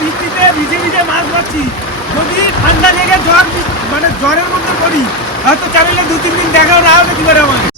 বৃষ্টিতে ভিজে ভিজে মাছ ধরছি যদি ঠান্ডা লেগে জ্বর মানে জ্বরের মধ্যে পড়ি হয়তো চ্যানেলে দু তিন দিন দেখাও না হতে পারে আমার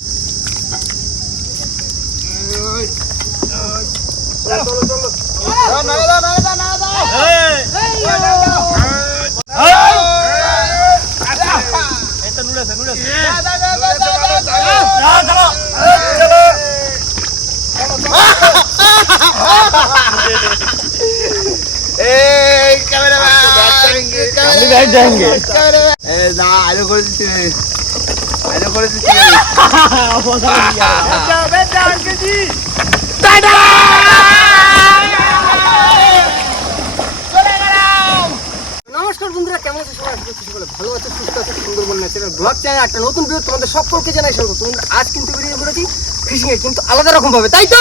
নমস্কার বন্ধুরা কেমন আছো সবাই? করছি সকলে ভালো আছে সুস্থ আছে সুন্দরবন ন্যাচারাল ব্লগ চ্যানেল একটা নতুন ভিডিও তোমাদের সকলকে জানাই স্বাগত। আজ কিন্তু বেরিয়ে পড়েছি ফিশিং এ কিন্তু আলাদা রকম ভাবে তাই তো?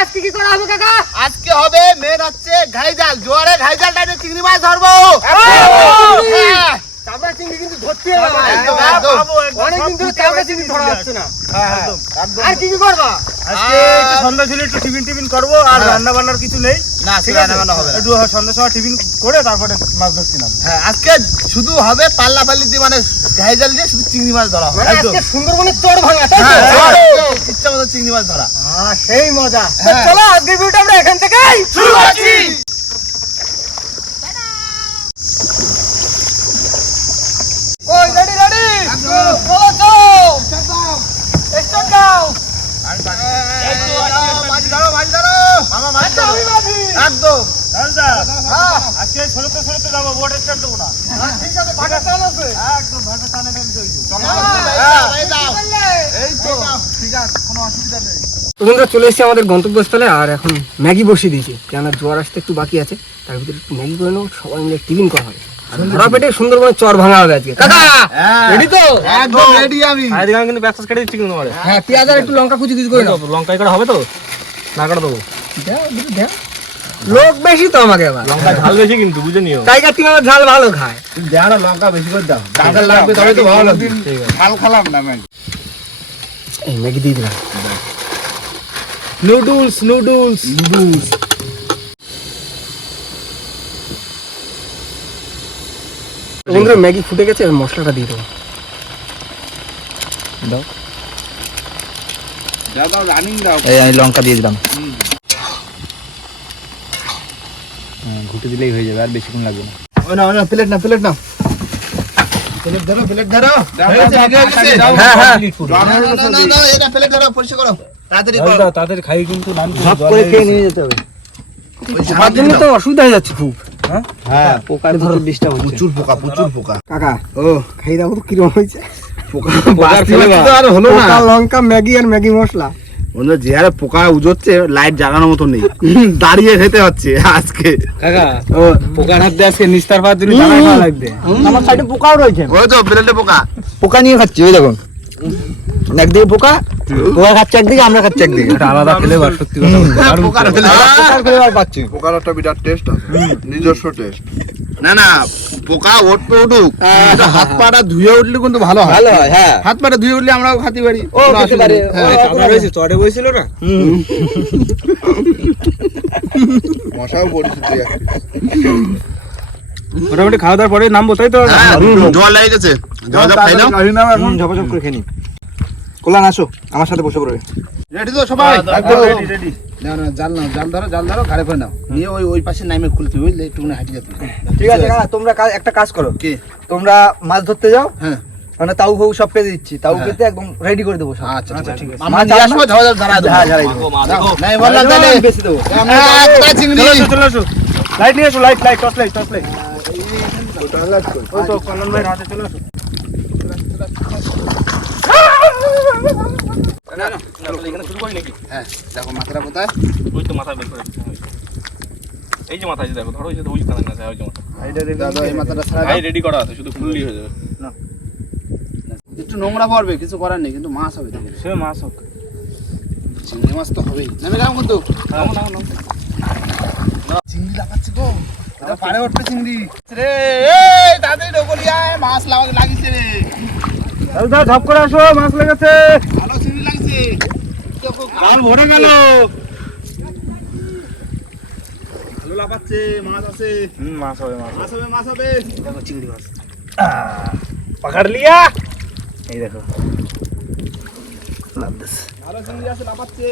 আজকে কি করা হবে কাকা? আজকে হবে মেন হচ্ছে ঘাইজাল জোয়ারে ঘাইজাল টাইপের চিংড়ি মাছ ধরবো। হ্যাঁ, চিংড়ি কিন্তু ধরতে হবে আমাদের। একদম, একদম। অনেক দিন ধরে চাবড়া চিংড়ি ধরা হচ্ছে না। আর কি কি করবা? আজকে একটু সন্ধ্যা ছিল একটু টিফিন টিফিন করব আর রান্না বান্নার কিছু নেই। না ঠিক ঠিক আছে? আছে হবে একটু সন্ধ্যার সময় টিফিন করে তারপরে মাছ ধরছি না। হ্যাঁ আজকে শুধু হবে পাল্লা পাল্লি দিয়ে মানে ঘাইজাল দিয়ে শুধু চিংড়ি মাছ ধরা হয় মানে একদম। আজকে সুন্দরবনের তোর ভাঙা তাই তো? ইচ্ছা মতো চিংড়ি মাছ ধরা। সেই মজা। তো হ্যাঁ। চলো আজকের ভিডিওটা আমরা এখান থেকেই শুরু করছি ওই রেডি রেডি চলো তো স্টার্ট দাও মাছ ধরো মাছ ধরো মামা মাছ ধরো একদম হ্যাঁ আজকে ষোলোতে ষোলোতে যাব বোট স্টার্ট দেবো না। ঠিক আছে ভাগা টান আছে? একদম ভাষা টানে টানে হ্যাঁ, এই তো ঠিক আছে কোনো অসুবিধা নেই। বন্ধুরা চলে এসেছি আমাদের গন্তব্যস্থলে আর এখন ম্যাগি বসিয়ে দিয়েছি। কেননা জোয়ার আসতে একটু বাকি আছে তার ভিতরে একটু ম্যাগি করে নেব সবাই মিলে টিফিন করা হবে। আর ধরা পেটে সুন্দরবনের চর ভাঙা হবে আজকে। কাকা রেডি তো? একদম। রেডি আমি। আজকে আমি কিন্তু ব্যবসা কেটে দিচ্ছি কিন্তু হ্যাঁ পেঁয়াজ আর একটু লঙ্কা কুচি কুচি করে নাও। লঙ্কাই করা হবে তো? না কাটা দেবো। দাও। লোক বেশি তো আমাকে আবার। লঙ্কা ঝাল বেশি কিন্তু বুঝে নিও। টাইগার আমার ঝাল ভালো খায়। দেওয়াটা লঙ্কা বেশি করে দাও। লাগবে তবে তো ভালো লাগবে। ঝাল খালাম না ম্যাম। এই ম্যাগি দিয়ে দিলাম। Noodles noodles. নুডলস। বন্ধুরা ম্যাগি ফুটে গেছে আর মশলাটা দিয়ে দেবো। দাও। দাও রানিং দাও। এই আমি লঙ্কা দিয়ে দিলাম। ঘুটে দিলেই হয়ে যাবে আর বেশিক্ষণ লাগবে না। ওই না ওই না প্লেট না প্লেট না প্লেট ধরো প্লেট ধরো। হয়ে হয়ে। হ্যাঁ হ্যাঁ। না, না, না, এটা প্লেট ধরো পরিষ্কার করো। তাড়াতাড়ি করো। তাদের খাই কিন্তু নাম করে খেয়ে নিয়ে যেতে হবে। আমার জন্য তো অসুবিধা হয়ে যাচ্ছে খুব হ্যাঁ? পোকার ধরো ডিস্টার্ব হচ্ছে। প্রচুর পোকা প্রচুর পোকা। কাকা ও। খাই দাও তো হয়েছে? পোকা আর হলো না। লঙ্কা ম্যাগি আর ম্যাগি মশলা। বন্ধু যে হারে পোকা উজোচ্ছে লাইট জ্বালানোর মতো নেই। দাঁড়িয়ে খেতে হচ্ছে আজকে। কাকা ও। পোকার হাত দিয়ে আজকে নিস্তার পাওয়ার জন্য দাঁড়ায় ভালো লাগবে। আমার সাইডে পোকাও রয়েছে। ওই তো বিড়ালে পোকা। পোকা নিয়ে খাচ্ছি ওই দেখুন। একদিকে পোকা পোকা খাচ্ছে একদিকে আমরা খাচ্ছি একদিকে। আলাদা সত্যি কথা পোকার ফ্লেভার পাচ্ছি। পোকার একটা বিরাট টেস্ট আছে। নিজস্ব টেস্ট না না পোকা উঠুক। হাত পাটা ধুয়ে উঠলে কিন্তু ভালো হয়। ভালো হয় হ্যাঁ। হাত পাটা ধুয়ে উঠলে আমরাও খাতে পারি। ও খেতে পারে। হ্যাঁ, চড়ে বসেছিল না? মশাও পরিচিতি মোটামুটি খাওয়া দাওয়ার পরে নামবো তাই তো? হ্যাঁ, জল লেগে গেছে। জল জল খাই নাও। ঝপঝপ করে খেয়ে কল্যাণ আসো আমার সাথে বসে পড়বে রেডি তো সবাই রেডি রেডি না না জাল নাও জাল ধরো জাল ধরো ঘাড়ে করে নাও নিয়ে ওই ওই পাশে নামে খুলতে বুঝলে একটু হাঁটি যেতে ঠিক আছে কাকা, তোমরা কাজ- একটা কাজ করো কি তোমরা মাছ ধরতে যাও হ্যাঁ মানে তাউ ফাউ সব পেয়ে দিচ্ছি তাউ হ্যাঁ। পেতে একদম রেডি করে দেবো সব আচ্ছা ঠিক আছে মাছ নিয়ে আসব ঝাড়া ঝাড়া দেবো হ্যাঁ দেবো নাই বললাম তাহলে বেশি দেবো হ্যাঁ, কোথায় চিংড়ি চলে আসো লাইট নিয়ে আসো light light torch light torch light ওই তো হাতে চলে আসো এখানে শুরু করি নাকি? হ্যাঁ দেখো মাথাটা কোথায়? ওই তো মাথা বের করে এই যে মাথা দেখো ধরো ওই যে ওই কানে না ওই যে মাথা। দাদা এই মাথাটা ছাড়া ভাই রেডি করা আছে শুধু খুললি হয়ে যাবে। একটু নোংরা পড়বে কিছু করার নেই কিন্তু মাছ হবে সে মাছ হোক। চিংড়ি মাছ তো হবেই। নেমে কিন্তু। চিংড়ি লাগাচ্ছে গো এটা পাড়ে উঠবে চিংড়ি। রে এই তাড়াতাড়ি ডোকলি আয় মাছ লাগা লাগিছে রে। দাদা ঝপ করে আসো মাছ লেগেছে। ভালো চিংড়ি লাগছে। জাল ভরে গেল। ভালো লাফা লাফাচ্ছে মাছ আছে। মাছ হবে মাছ মাছ হবে মাছ হবে। দেখো চিংড়ি মাছ। পাকাড় লিয়া। এই দেখো। Love this. ভালো চিংড়ি আছে লাফাচ্ছে।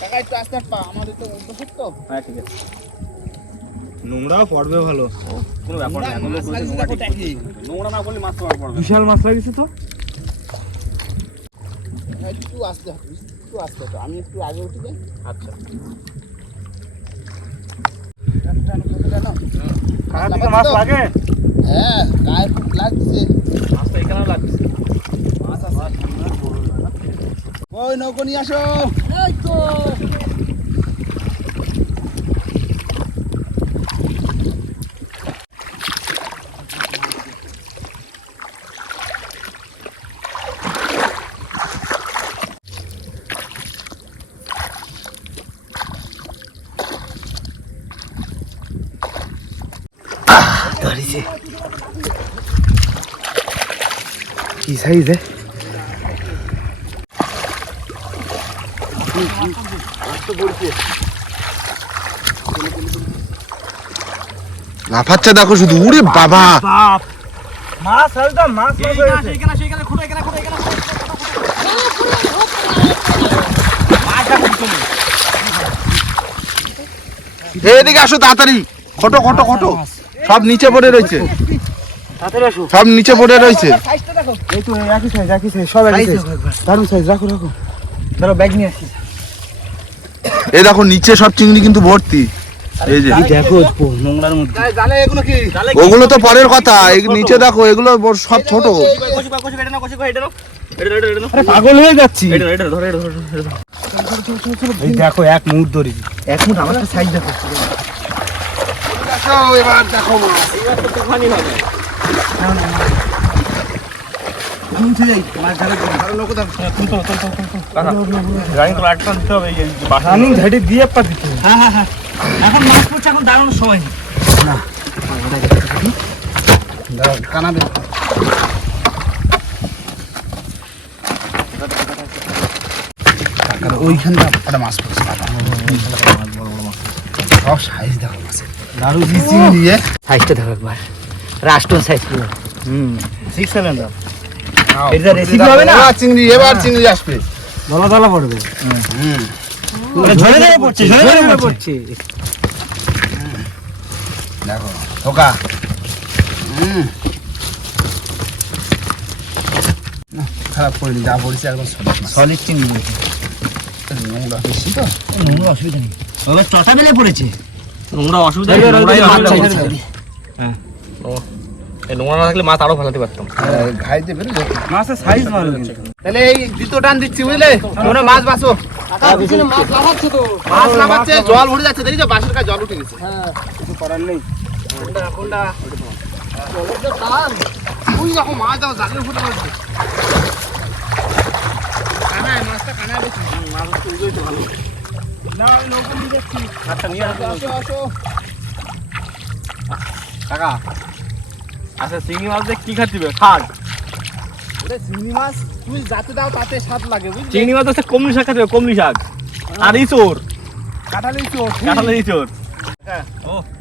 কাকা একটু আস্তে পা আমাদের তো উদ্যোগ তো হ্যাঁ ঠিক আছে। নোংরাও পড়বে ভালো। কোনো ব্যাপার না এখন। নোংরা না করলে মাছ তোমার পড়বে বিশাল মাছ লাগিয়েছে তো। একটু আস্তে হবে একটু আস্তে হবে। আমি একটু আগে উঠে যাই। আচ্ছা। মাছ লাগে? হ্যাঁ গায়ে খুব লাগছে। মাছ তো এখানেও লাগছে। মাছ আছে। ওই নৌকো নিয়ে আসো। এই তো। সাইজ। লাফাচ্ছে দেখো শুধু উড়ে বাবা। মাছ একদম মাছ এদিকে আসো তাড়াতাড়ি। খটো খটো খটো। সব নিচে পড়ে রয়েছে। সব নিচে পড়ে রয়েছে। এই তো একই সাইজ একই সাইজ সব একই সাইজ দারুণ সাইজ রাখো রাখো। ধরো ব্যাগ নিয়ে আসি। এই দেখো নিচে সব চিংড়ি কিন্তু ভর্তি। এই যে। দেখো নোংরার মধ্যে। ওগুলো তো পরের কথা। নিচে দেখো এগুলো সব ছোট। পাগল হয়ে যাচ্ছি। এই দেখো এক মুহূর্ত ধরেছি এক মুহূর্ত আমার সাইজ দেখো। এবার দেখো। মাছ উঠে যাই মাছ ধরে আরও নৌকো দেখো রানিং ঝাড়ি দিয়ে পা দিতে হ্যাঁ হ্যাঁ হ্যাঁ এখন মাছ পড়ছে এখন দাঁড়ানোর সময় নেই কানাবে ওইখানটা একটা মাছ পড়ছে সব সাইজ দেখো মাছের দারুণ। চিংড়ি এ। সাইজটা দেখো একবার রাষ্ট্র সাইজ হুম। সিক্স নাও, এটা recipe হবে না? চিংড়ি এবার চিংড়ি আসবে। দলা দলা পড়বে। ঝরে ঝরে পড়ছে ঝরে ঝরে পড়ছে। দেখো ঠোকা হুম। খারাপ করিনি যা পড়েছে একদম সলিড চিংড়ি বলছে। নোংরা। বেশি তো? নোংরা অসুবিধা নেই। চটা বেলে পড়েছে। নোংরা অসুবিধা নেই, দাও, নোংরা না থাকলে মাছ আরও ভালোতে পারতাম। মাছের সাইজ ভালো তাহলে এই দ্বিতীয় টান দিচ্ছি বুঝলে? তোমরা মাছ বাঁচো কাকা মাছ তো। মাছ লাগাচ্ছে জল ভরে যাচ্ছে। দেখি তো বাঁশের কাছে জল উঠে গেছে। হ্যাঁ। কিছু করার নেই। কোনটা কোনটা? জলের তো টান ওই দেখো মাছ দেখো জালের উপরে পড়ছে কানায় মাছটা কানায় বেশি মাছ হচ্ছে উজোই তো ভালো না আমি নৌকো দিয়ে দেখছি আচ্ছা নিয়ে আসো আসো আসো। কাকা আচ্ছা চিংড়ি মাছ দিয়ে কি শাক ওরে চিংড়ি মাছ তুমি যাতে দাও তাতে স্বাদ লাগে বুঝলি? চিংড়ি মাছ হচ্ছে কমলি শাক খাচ্ছিবে কমলি শাক। আর ইচোর কাঁঠালি তো কাঁঠালের ইচোর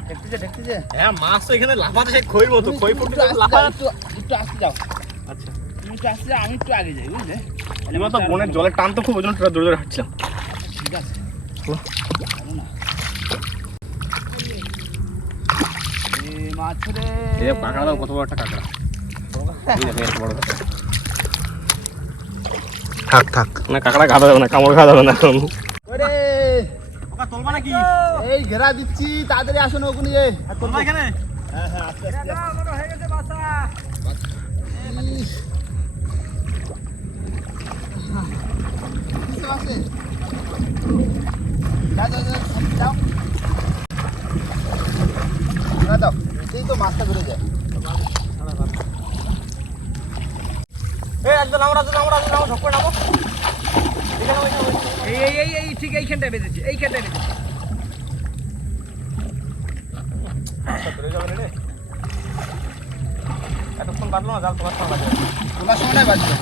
দেখতে যে দেখতে যে। হ্যাঁ মাছ তো এখানে লাফাতে সেই খইর মতো খই ফুটে লাফা একটু আসতে যাও। আচ্ছা। তুমি একটু আসতে যাও আমি একটু আগে যাই বুঝলে? এবার তো বনের জলের টান তো খুব ওই জন্য দৌড়ে দৌড়ে হাঁটছিলাম। ঠিক আছে। মাছ রে এই কাঁকড়া দাও কত বড় একটা কাঁকড়া। এই দেখো, এত বড়। কাঁকড়া। থাক থাক। না কাঁকড়া খাওয়া যাবে না কামড় খাওয়া যাবে না। এখন তোলবা নাকি? এই ঘেরা দিচ্ছি তাড়াতাড়ি আসো নৌকো নিয়ে। তোলবা এখানে। কিছু আছে? যাও, যাও, যাও, যাও। ঘেরা দাও। মাছটা বেড়ে যায়। এই একদম আমরা একদম আমরা একদম আমরা ঝক নামো এই এই এই এই ঠিক এইখানটায় বেঁধেছে এইখানটায় বেঁধেছে। এতক্ষণ বাঁধলো না জাল তোমার সময় লাগে তোলার সময় নাই বাজবে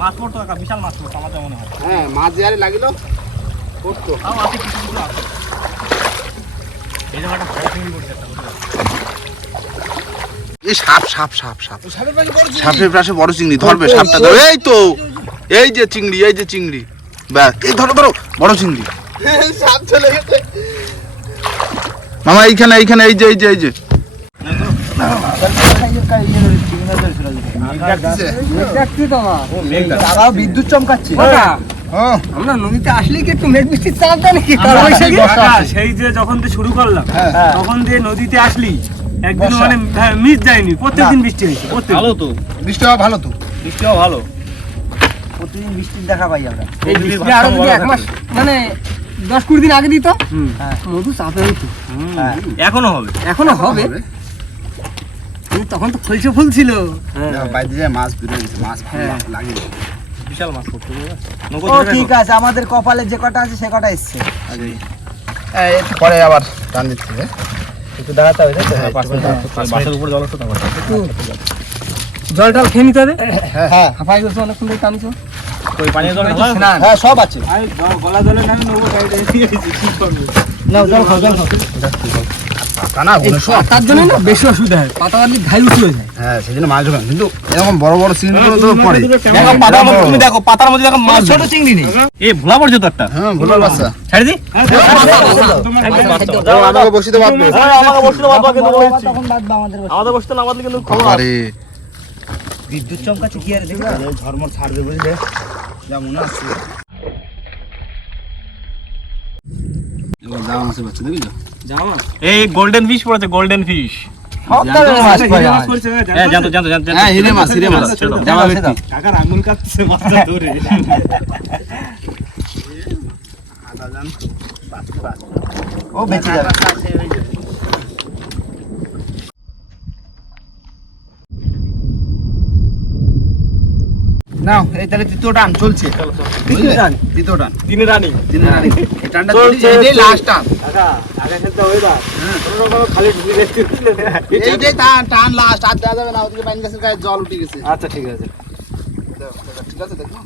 মাছ পড়তো বিশাল মাছ পড়তো আমার মনে হয়। হ্যাঁ মাছ যে লাগিল। করতো। তাও আছে কিছু কিছু আছে। এই জায়গাটা বড় চিংড়ি পড়ছে একটা বুঝলে? এই সাপ সাপ সাপ সাপ। সাপের পাশে বড় চিংড়ি। ধরবে সাপটা ধরবে। এই তো এই যে চিংড়ি এই যে চিংড়ি। ব্যাস এই ধরো ধরো বড় চিংড়ি। সাপ চলে গেছে। মামা এইখানে এইখানে এই যে এই যে এই যে। দেখছি তো আমার তারাও বিদ্যুৎ চমকাচ্ছে। হ্যাঁ। আমরা নদীতে আসলেই কি একটু মেঘ বৃষ্টির চাপ নাকি? কাল বৈশাখী? কাকা, সেই যে যখন দিয়ে শুরু করলাম হ্যাঁ। তখন দিয়ে নদীতে আসলি একদিন মানে হ্যাঁ, মিস যায়নি। প্রত্যেকদিন বৃষ্টি হয়েছে ভালো তো। বৃষ্টি হওয়া ভালো তো। বৃষ্টিও ভালো। প্রতিদিন বৃষ্টির দেখা পাই আমরা। এই বৃষ্টি আরও যদি এক মাস মানে দশ কুড়ি দিন আগে দিত হ্যাঁ, মধু চাপে হইতো এখনও হবে। এখনও হবে। তখন তো ফলছে ফুল ছিল। বাইরে মাছ বেরোয় মাছ হ্যাঁ। লাগে বিশাল মাছ পড়তো? ও ঠিক আছে আমাদের কপালে যে কটা আছে সে কটা এসছে। একটু পরে আবার টান দিচ্ছে রে। একটু দাঁড়াতে হবে তাই তো? বাসের উপরে জল আসতো জল টল খেয়ে নিতে হবে? হ্যাঁ হাঁপাই করছে অনেকক্ষণ ধরে কামছো ওই পানীয় জল হ্যাঁ সব আছে। গলা জলে নামে নেব সাইডে কি করবে? নাও জল খাও জল খাও। তা না বলে সব তার জন্য না বেশি অসুবিধা হয়? পাতা বালি ধাই উঠে যায়। হ্যাঁ সেই মাছ ঢোকান। কিন্তু এরকম বড় বড় চিংড়িগুলো তো পড়ে। দেখো পাতার মধ্যে তুমি দেখো পাতার মধ্যে দেখো মাছ ছোট চিংড়ি নেই। এ ভোলা পড়ছে তো একটা হ্যাঁ ভুলার বাচ্চা ছাড়ি দি। আমাকে বসিতে পারবে আমাকে বসতে বাবা কিন্তু তখন বাদবা আমাদের আমাদের বসতে না বাদলে কিন্তু খবর আরে বিদ্যুৎ চমকাচ্ছে কি আর দেখবে? ঝড়মর ছাড়বে বুঝলে? যা মনে আছে। দাম আছে বাচ্চা দেখি এই গোল্ডেন ফিশ পড়েছে গোল্ডেন ফিশ ও বেঁচে মাছ পাওয়া যায়। করছে না, হ্যাঁ জানতো জানতো জানতো হ্যাঁ হিরে মাছ হিরে মাছ ছেড়ে দাও। জামা ছেড়ে দাও। কাকার আঙুল কাটতেছে মাছটা ধরে ও বেঁচে যাবে নাও এই তাহলে তৃতীয় টান চলছে। টান? তৃতীয় টান। তিনে রানি। তিন রানি। টানটা চলছে লাস্ট টান। কাকা আগে খেলতে হয়ে। যা খালি ঢুকে দেখতে এইটাই টান টান লাস্ট আর দেওয়া যাবে না ওদিকে পানি গাছের গায়ে জল উঠে গেছে। আচ্ছা ঠিক আছে। ঠিক আছে দেখো।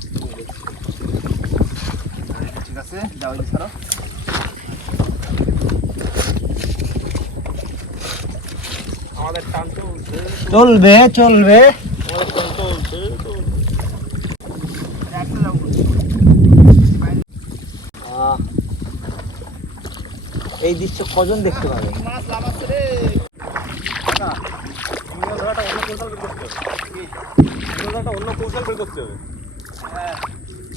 ঠিক আছে ছাড়ো। চলবে চলবে। এই দৃশ্য কজন দেখতে পাবে? মাছ লামাচ্ছে রে অন্য কৌশল বের করতে হবে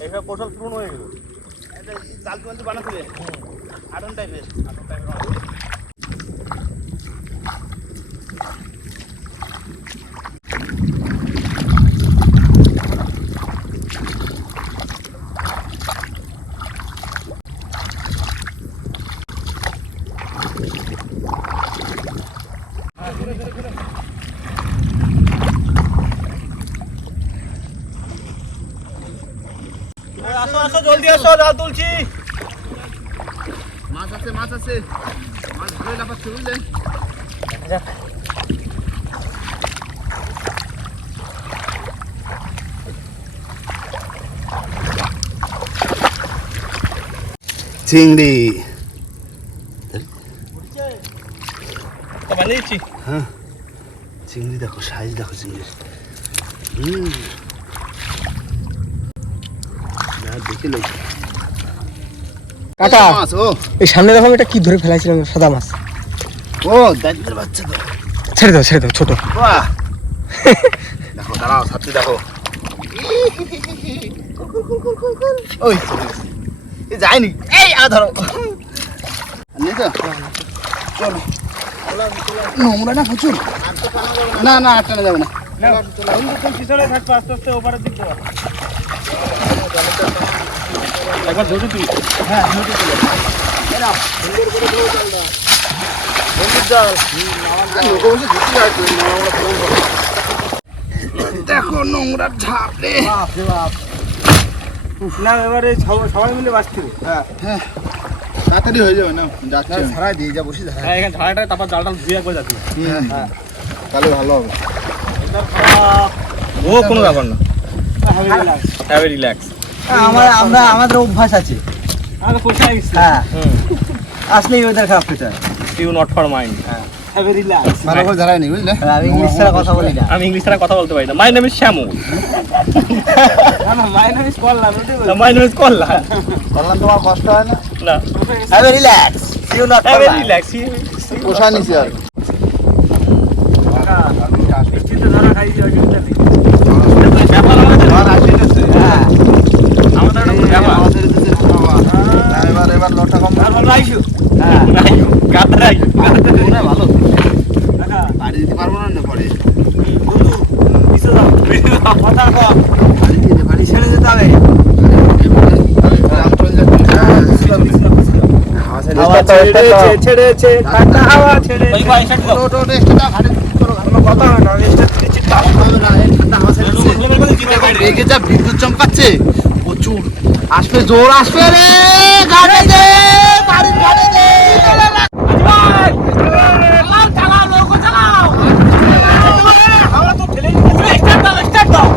এইভাবে কৌশল পূর্ণ হয়ে গেল জাল বানাচ্ছে আটন টাইপের আটন টাইপের আসো আসো জলদি আসো জাল তুলছি। মাছ আছে মাছ আছে। মাছ ধরে লাফাচ্ছে বুঝলে? চিংড়ি। বানিয়ে চিংড়ি দেখো সাইজ দেখো চিংড়ির। হুম দেখে লই। কাকা মাছ ও। এই সামনে দেখো এটা কি ধরে ফেলাইছিলাম সাদা মাছ? ও দাঁড়িয়ে বাচ্চা তো। ছেড়ে দাও ছেড়ে দাও ছোট। দেখো দাঁড়াও ছাত্রী দেখো। ওই যায়নি। এই আ ধরো। নোংরা না প্রচুর? না না আটটা না। যাবে না একবার ধরে তুই। লোক বসে ঘুরতে যায় তো, নোংরা ফোন করে। দেখো নোংরার ঝাপ রে। না এবারে সব- সবাই মিলে বাঁচতে হবে। হ্যাঁ। তাড়াতাড়ি হয়ে যাবে না? যাচ্ছে। ছাড়াই দিয়ে যা বসে হ্যাঁ। এখানে ঝাড়াটা তারপর জালটা ধুয়ে একবার যাচ্ছি হ্যাঁ। তাহলে ভালো হবে। ও কোনো ব্যাপার না। হ্যাভ রিল্যাক্স আমার আমরা আমাদের অভ্যাস আছে। হ্যাঁ। আসলেই ওদের খারাপ হয়। ইউ নট ফর মাইন্ড বুঝলে? আমি ইংলিশ ছাড়া কথা বলি না। আমি ইংলিশ ছাড়া কথা বলতে পারি না। মাই নেম ইজ শ্যামল না না মাইনাস মিস করলাম ওটাই বলছি। মাই নেম ইজ কল্লা বললাম তোমার কষ্ট হয় না? না। Have a relax you not have a relax পোষায় নিছি আর। ব্যাপার আমাদের এবার এবার লটা। হ্যাঁ হয় বিদ্যুৎ চমকাচ্ছে আসবে জোর আসবে রে গাড়ি দে বাড়ি গাড়ি দে হাওয়া তো ঠেলেই দিচ্ছে। স্টার্ট দাও, স্টার্ট দাও।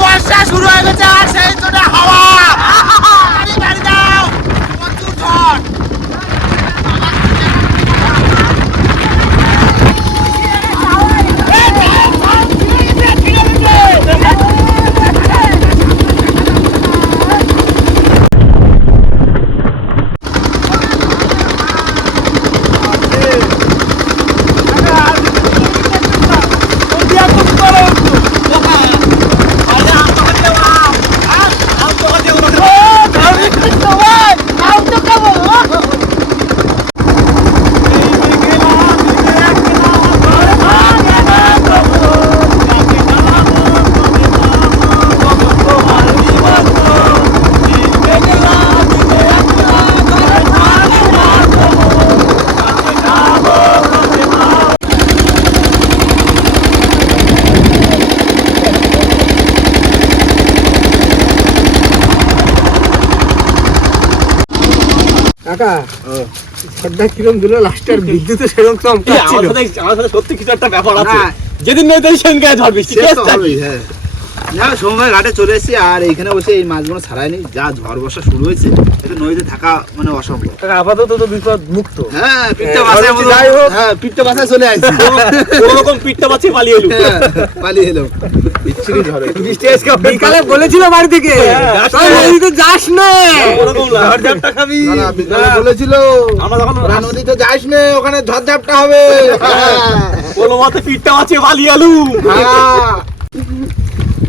বর্ষা শুরু হয়ে গেছে আর সেই জন্য হাওয়া গাড়ি গাড়ি দাও প্রচুর ঝড় কাকা সর্দার কিরম দিল? লাস্টের বিদ্যুৎ সেরকম চমকাচ্ছিল আমার সাথে সত্যি কিছু একটা ব্যাপার আছে। যেদিন নয় তাই সেদিন গায়ে ঝড় বৃষ্টি। হ্যাঁ। না সোমবার ঘাটে চলে এসেছি আর এইখানে বসে এই মাছগুলো ছাড়ায়নি যা ঝড় বর্ষা শুরু হয়েছে এটা নদীতে থাকা মানে অসম্ভব। আপাতত তো বিপদ মুক্ত। হ্যাঁ পিঠটা হ্যাঁ, বাসায় যাই হোক। হ্যাঁ পিঠটা বাসায় চলে আসছি কোনো রকম পিঠটা বাঁচিয়ে পালিয়ে এলু। হ্যাঁ, পালিয়ে এলো। বিকালে বলেছিল বাড়ি থেকে। যাস না। নদীতে যাস না। খাবি। না, না, বিকালে বলেছিল আমরা যখন নদীতে যাস নে ওখানে ঝড়ঝাপটা হবে। কোনো মতে পিঠটা বাঁচিয়ে পালিয়ে এলু। হ্যাঁ।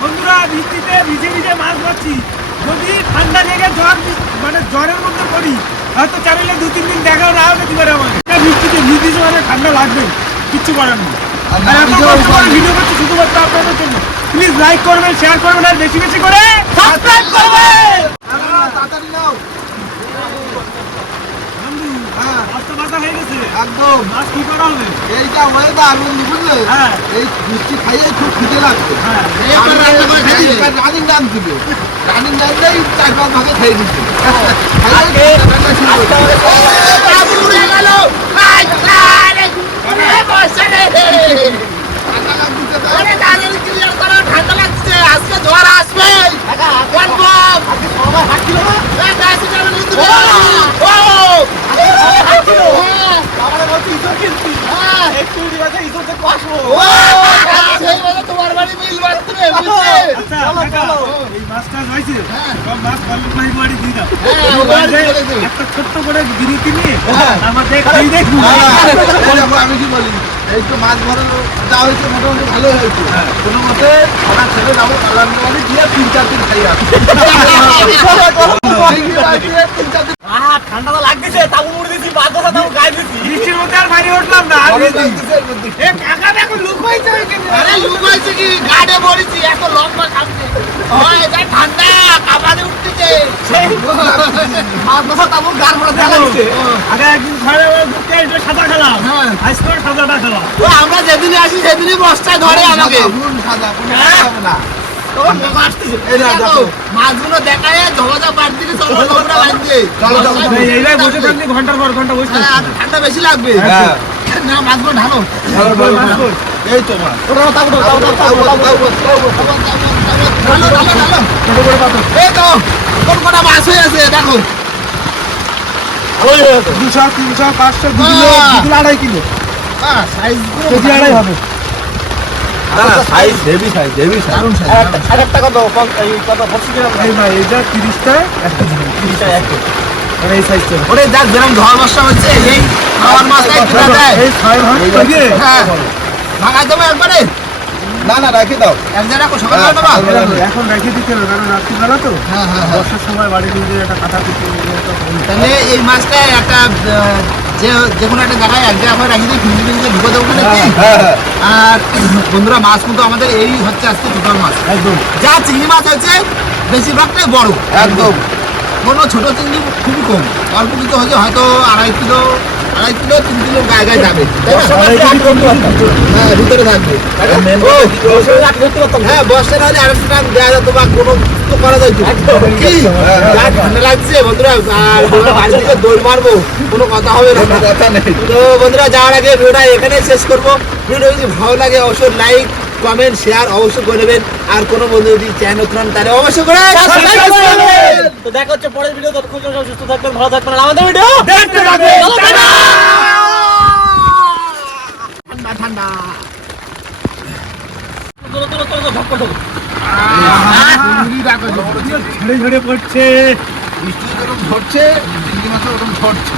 বন্ধুরা বৃষ্টিতে ভিজে ভিজে মাছ ধরছি। যদি ঠান্ডা লেগে জ্বর মানে জ্বরের মধ্যে পড়ি হয়তো চ্যানেলে দু তিন দিন দেখাও না হতে পারে আমার এটা বৃষ্টিতে ভিজিছে মানে ঠান্ডা লাগবে। কিচ্ছু করার নেই। ভিডিও করছি শুধুমাত্র আপনাদের জন্য। প্লিজ লাইক করবেন শেয়ার করবেন আর বেশি বেশি করে সাবস্ক্রাইব করবেন! তাড়াতাড়ি নাও। হ্যাঁ হয়ে গেছে। একদম। মাছ কি করা হবে? এইটা ওয়েদার বন্ধু বুঝলে? হ্যাঁ। এই মিষ্টি খাইয়ে খুব খিদে লাগছে। হ্যাঁ এবার রান্না করে খাই রানিং ডান দিবে। রানিং ডান দেই চার পাঁচ ভাগে খাই দিচ্ছে আচ্ছা কাকা, এই মাছটা টাছ হয়েছে সব মাছ কলের মাই বাড়ি দিয়ে দাও হ্যাঁ। একটা ছোট্ট করে হ্যাঁ। আমি কি বলি? এই তো মাছ ধরানো যা হয়েছে মোটামুটি ভালোই হয়েছে। কোনো মতে আমরা ছেলে যাব কালার মানে গিয়ে তিন চার দিন খাই আসি তিন চার দিন ঠান্ডাটা লাগতেছে তাবু মুড়ে দিছি বাদ দশা তাবু গায়ে দিছি বৃষ্টির মধ্যে আর বাইরে উঠলাম না কাকা দেখো লুক হয়েছে আরে লুক হয়েছে কি? গাড়ে পড়েছি এত লম্বা কামছে ঠান্ডা আমরা যেদিনে আসি সেদিনই বস্তায় ধরে আমাকে। মাছগুলো দেখায় জমাজা বাদ চলো দিয়ে ঘণ্টার পর ঘণ্টা বসে হ্যাঁ, আর ঠান্ডা বেশি লাগবে হ্যাঁ। না মাছগুলো ঢালো ভালো, ভালো, ভালো। এই তো মাছ। ঢালো, ঢালো, ঢালো। এই তো কোন কটা মাছ হয়ে আছে দেখো। দুশো তিনশো পাঁচশো দু কিলো, দু আড়াই কিলো। হ্যাঁ, size গুলো কেজি আড়াই হবে। দারুণ size, দারুণ size। এই না এইটা তিরিশটা একটা দিন তিরিশটা একটা মানে এই সাইজটা ওরে যাক যেরকম ঝড় বর্ষা হচ্ছে এই খাওয়ার মাছটাই কিনা দেয়। এই ছয় ভাগ থেকে হ্যাঁ। ভাঙাই দেবো একবারে? না না রাখে দাও। এক জায়গা সকালে নেবা এখন রেখে দিতে হবে কারণ রাত্রিবেলা তো। হ্যাঁ হ্যাঁ হ্যাঁ। বর্ষার সময় বাড়ি নিয়ে একটা কাটা কুটে তাহলে এই মাছটা একটা যে যে কোনো একটা জায়গায় এক জায়গায় রাখি দিই ফিল্মি ফিল্মিতে ঢুকে দেবো কি? হ্যাঁ হ্যাঁ। আর বন্ধুরা মাছ কিন্তু আমাদের এই হচ্ছে আজকে টোটাল মাছ। একদম। যা চিংড়ি মাছ হয়েছে বেশিরভাগটাই বড়। একদম। কোনো ছোট চিংড়ি খুবই কম। অল্প কিছু হয়েছে হয়তো আড়াই কিলো আড়াই কিলো তিন কিলো গায়ে গায়ে যাবে। হ্যাঁ ভিতরে থাকবে। হ্যাঁ বর্ষা হলে আড়াইশো টাকা দেওয়া যেত বা কোনো তো করা যাইতো। কি? ঠান্ডা লাগছে বন্ধুরা আর বাড়ি থেকে দৌড় মারবো কোনো কথা হবে না। কথা নেই। তো বন্ধুরা যাওয়ার আগে ভিডিওটা এখানে শেষ করব। ভিডিও যদি ভালো লাগে অবশ্যই লাইক কমেন্ট শেয়ার অবশ্যই করে নেবেন। আর কোনো বন্ধু যদি চ্যানেল নতুন হন, তাহলে অবশ্যই করে। তো দেখা হচ্ছে পরের ভিডিও ততক্ষণ সুস্থ থাকবেন ভালো থাকবেন আমাদের ভিডিও দেখতে থাকবেন। ঠান্ডা ঠান্ডা। ঝেড়ে ঝেড়ে পড়ছে। বৃষ্টি যেরকম ধরছে চিংড়ি মাছের ওরকম ধরছে